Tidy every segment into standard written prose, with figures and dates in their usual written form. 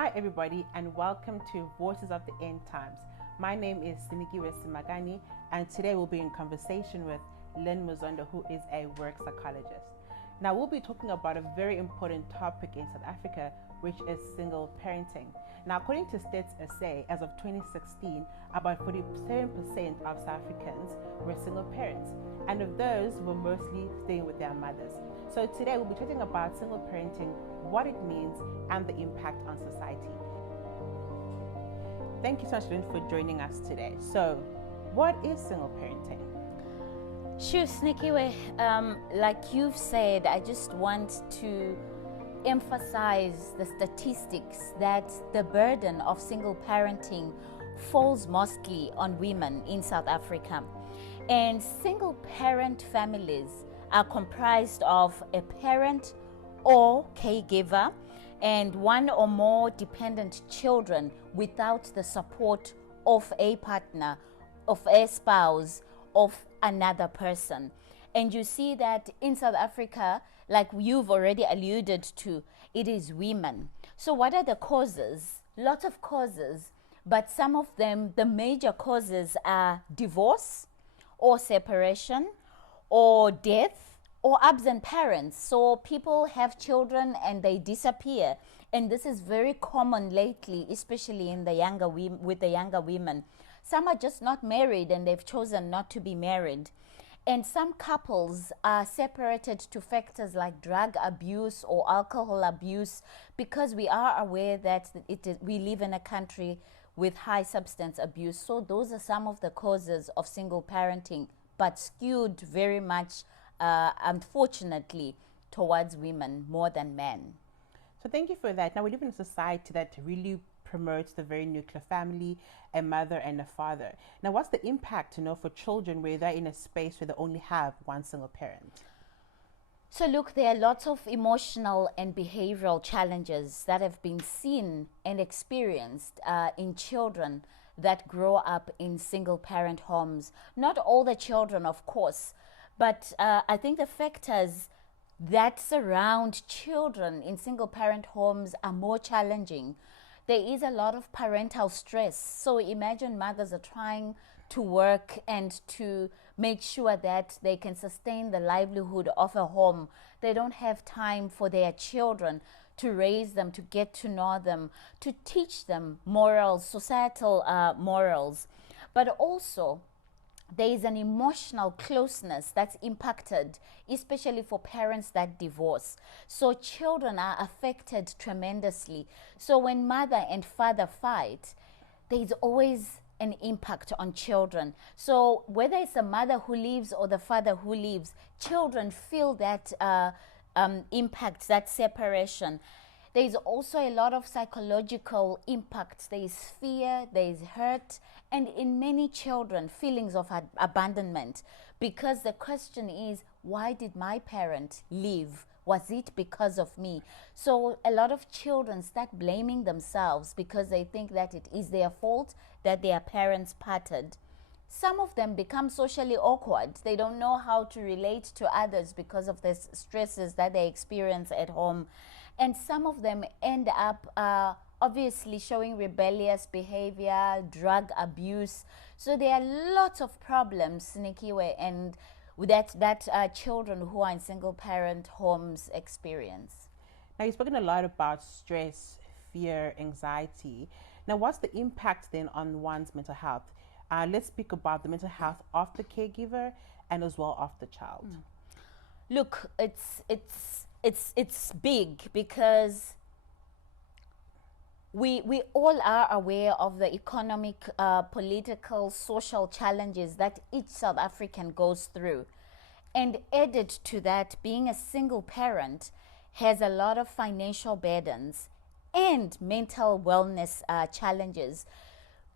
Hi everybody and welcome to Voices of the End Times. My name is Sinikiwe Simakani and today we'll be in conversation with Muzondo, who is a work psychologist. Now we'll be talking about a very important topic in South Africa, which is single parenting. Now according to Stats SA, as of 2016, about 47% of South Africans were single parents, and of those were mostly staying with their mothers. So today we'll be talking about single parenting, what it means, and the impact on society. Thank you so much, Lynn, for joining us today. So, what is single parenting? Sure, Sinikiwe, like you've said, I just want to emphasize the statistics that the burden of single parenting falls mostly on women in South Africa. And single parent families are comprised of a parent or caregiver and one or more dependent children without the support of a partner, of a spouse, of another person. And you see that in South Africa, like you've already alluded to, it is women. So what are the causes? Lots of causes, but some of them, the major causes are divorce or separation or death or absent parents. So people have children and they disappear. And this is very common lately, especially in the with the younger women. Some are just not married and they've chosen not to be married. And some couples are separated to factors like drug abuse or alcohol abuse, because we are aware that we live in a country with high substance abuse. So those are some of the causes of single parenting, but skewed very much, unfortunately, towards women more than men. So thank you for that. Now we live in a society that really promotes the very nuclear family, a mother and a father. Now what's the impact, for children where they're in a space where they only have one single parent? So look, there are lots of emotional and behavioral challenges that have been seen and experienced in children that grow up in single parent homes. Not all the children, of course, but I think the factors that surround children in single parent homes are more challenging. There is a lot of parental stress. So imagine mothers are trying to work and to make sure that they can sustain the livelihood of a home. They don't have time for their children to raise them, to get to know them, to teach them morals, societal morals. But also, there is an emotional closeness that's impacted, especially for parents that divorce. So children are affected tremendously. So when mother and father fight, there is always an impact on children. So whether it's the mother who leaves or the father who leaves, children feel that impact, that separation. There is also a lot of psychological impacts. There is fear, there is hurt, and in many children, feelings of abandonment. Because the question is, why did my parent leave? Was it because of me? So a lot of children start blaming themselves because they think that it is their fault that their parents parted. Some of them become socially awkward. They don't know how to relate to others because of the stresses that they experience at home. And some of them end up obviously showing rebellious behavior, drug abuse. So there are lots of problems, Sinikiwe, and that children who are in single parent homes experience. Now you've spoken a lot about stress, fear, anxiety. Now what's the impact then on one's mental health? Let's speak about the mental health of the caregiver and as well of the child. Look, it's big because we all are aware of the economic, political, social challenges that each South African goes through. And added to that, being a single parent has a lot of financial burdens and mental wellness challenges.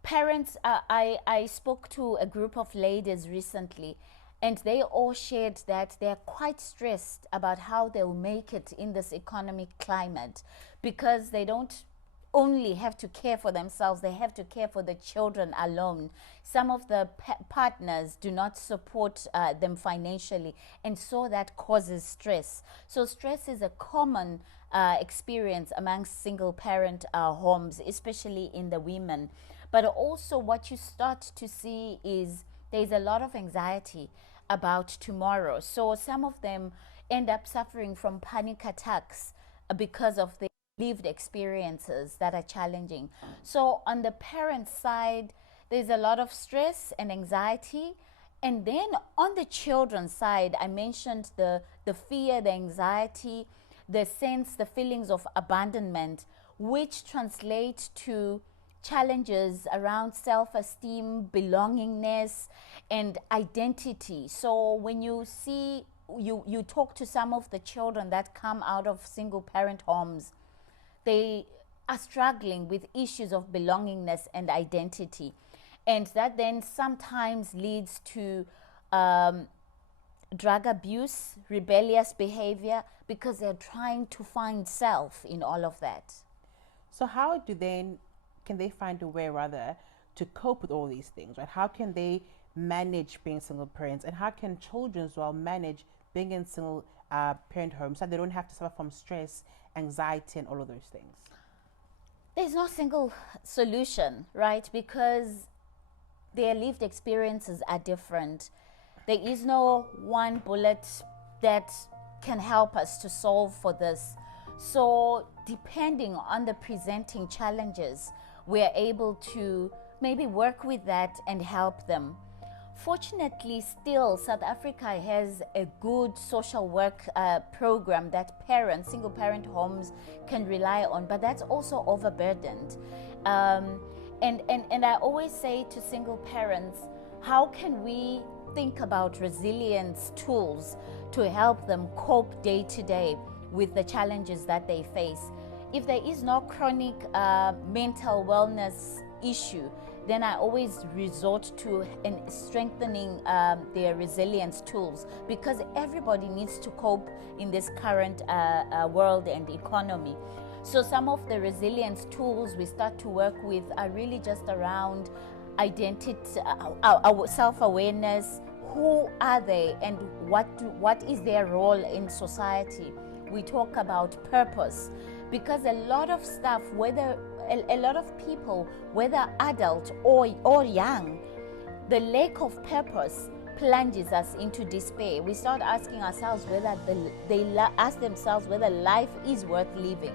Parents, I spoke to a group of ladies recently, and they all shared that they're quite stressed about how they'll make it in this economic climate, because they don't only have to care for themselves, they have to care for the children alone. Some of the partners do not support them financially, and so that causes stress. So stress is a common experience amongst single parent homes, especially in the women. But also what you start to see is there's a lot of anxiety about tomorrow. So some of them end up suffering from panic attacks because of the lived experiences that are challenging. So on the parent side, there's a lot of stress and anxiety. And then on the children's side, I mentioned the fear, the anxiety, the sense, the feelings of abandonment, which translate to challenges around self-esteem, belongingness, and identity. So when you see, you talk to some of the children that come out of single parent homes, they are struggling with issues of belongingness and identity. And that then sometimes leads to drug abuse, rebellious behavior, because they're trying to find self in all of that. So how can they find a way rather to cope with all these things, right? How can they manage being single parents, and how can children as well manage being in single parent homes so they don't have to suffer from stress, anxiety, and all of those things? There's no single solution, right? Because their lived experiences are different. There is no one bullet that can help us to solve for this. So depending on the presenting challenges, we are able to maybe work with that and help them. Fortunately, still, South Africa has a good social work program that parents, single parent homes can rely on, but that's also overburdened. And I always say to single parents, how can we think about resilience tools to help them cope day to day with the challenges that they face? If there is no chronic mental wellness issue, then I always resort to strengthening their resilience tools, because everybody needs to cope in this current world and economy. So some of the resilience tools we start to work with are really just around identity, our self-awareness. Who are they, and what is their role in society? We talk about purpose, because a lot of stuff, whether a lot of people, whether adult or young, the lack of purpose plunges us into despair. We start asking ourselves whether they ask themselves whether life is worth living.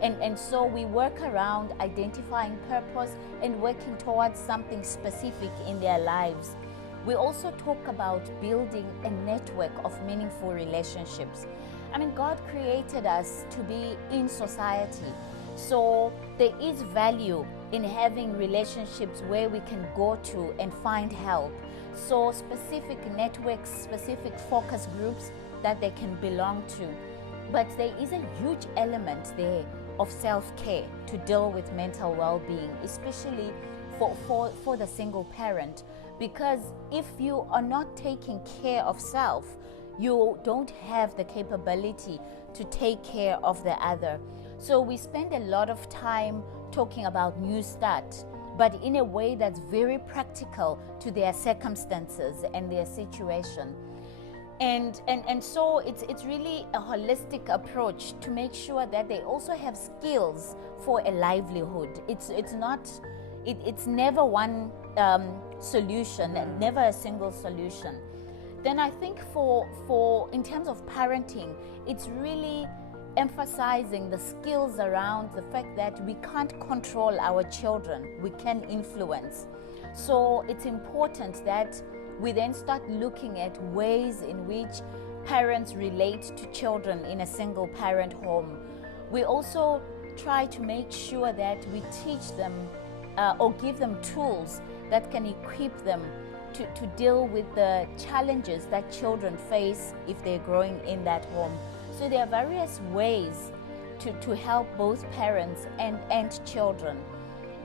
And so we work around identifying purpose and working towards something specific in their lives. We also talk about building a network of meaningful relationships. I mean, God created us to be in society. So there is value in having relationships where we can go to and find help. So specific networks, specific focus groups that they can belong to. But there is a huge element there of self-care to deal with mental well-being, especially for the single parent. Because if you are not taking care of self, you don't have the capability to take care of the other. So we spend a lot of time talking about New Start, but in a way that's very practical to their circumstances and their situation. And so it's really a holistic approach to make sure that they also have skills for a livelihood. It's never one solution, and never a single solution. Then I think for in terms of parenting, it's really emphasizing the skills around the fact that we can't control our children, we can influence. So it's important that we then start looking at ways in which parents relate to children in a single parent home. We also try to make sure that we teach them or give them tools that can equip them to deal with the challenges that children face if they're growing in that home. So there are various ways to help both parents and children.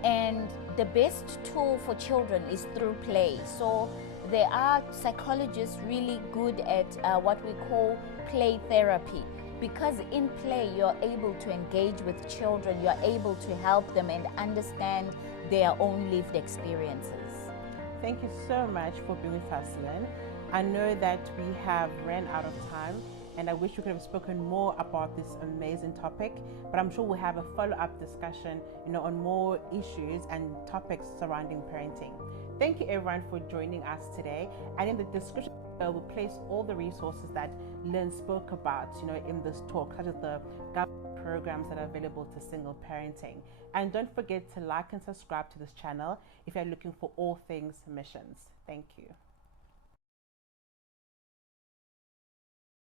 And the best tool for children is through play. So there are psychologists really good at what we call play therapy, because in play you're able to engage with children, you're able to help them and understand their own lived experiences. Thank you so much for being with us, Lynn. I know that we have ran out of time, and I wish we could have spoken more about this amazing topic, but I'm sure we'll have a follow-up discussion, on more issues and topics surrounding parenting. Thank you everyone for joining us today, and in the description we'll place all the resources that Lynn spoke about, in this talk, such as the government programs that are available to single parenting. And don't forget to like and subscribe to this channel if you're looking for all things missions. Thank you.